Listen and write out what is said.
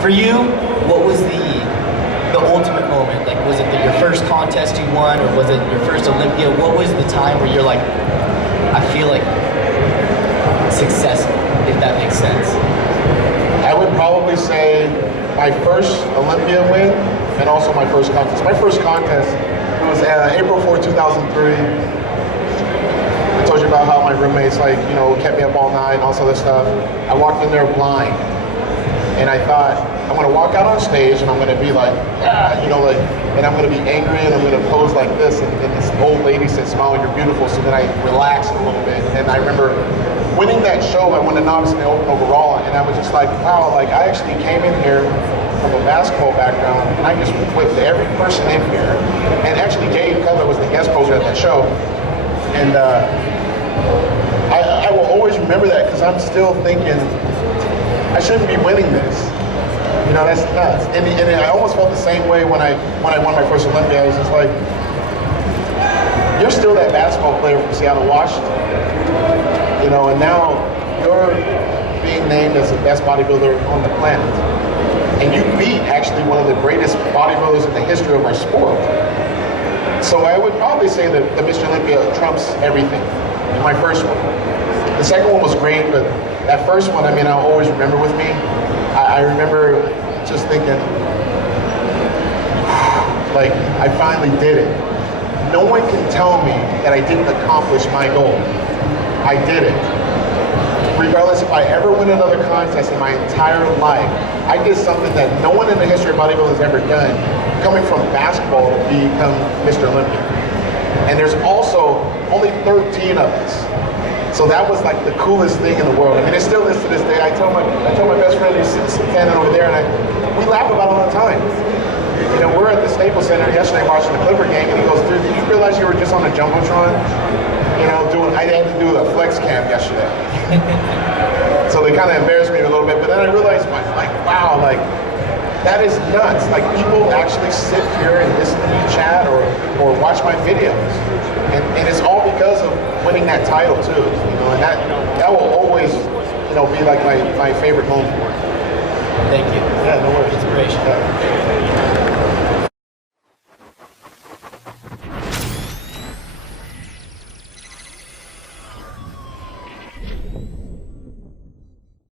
For you, what was the ultimate moment? Like, was it your first contest you won, or was it your first Olympia? What was the time where you're like, I feel like successful, if that makes sense? I would probably say my first Olympia win and also my first contest. My first contest, it was April 4, 2003. I told you about how my roommates, like, you know, kept me up all night and all this other stuff. I walked in there blind, and I thought, I'm gonna walk out on stage and I'm gonna be like, you know, like, and I'm gonna be angry and I'm gonna pose like this, and this old lady said, "Smile, you're beautiful." So then I relaxed a little bit, and I remember winning that show. I won the novice and the open overall, and I was just like, wow, like I actually came in here from a basketball background, and I just whipped every person in here. And actually, Gabe Cutler was the guest poser at that show, and I will always remember that because I'm still thinking I shouldn't be winning this. You know, that's nuts. And I almost felt the same way when I won my first Olympia. I was just like, you're still that basketball player from Seattle, Washington. You know, and now you're being named as the best bodybuilder on the planet. And you beat actually one of the greatest bodybuilders in the history of our sport. So I would probably say that the Mr. Olympia trumps everything. My first one. The second one was great, but that first one, I mean, I'll always remember with me. I remember just thinking, like, I finally did it. No one can tell me that I didn't accomplish my goal. I did it. Regardless if I ever win another contest in my entire life, I did something that no one in the history of bodybuilding has ever done, coming from basketball to become Mr. Olympia. And there's also only 13 of us. So that was like the coolest thing in the world. I mean, it still is to this day. I tell my best friend who's standing over there, and we laugh about it all the time. You know, we're at the Staples Center yesterday watching the Clipper game, and he goes, "Dude, did you realize you were just on a Jumbotron? You know, I had to do a flex cam yesterday." So they kind of embarrassed me a little bit, but then I realized, like, wow, like, that is nuts. Like, people actually sit here and listen to me chat or watch my videos. And it's all because of winning that title too, you know, and that will always, you know, be like my favorite moment. Thank you. Yeah, no worries. Inspiration. Yeah.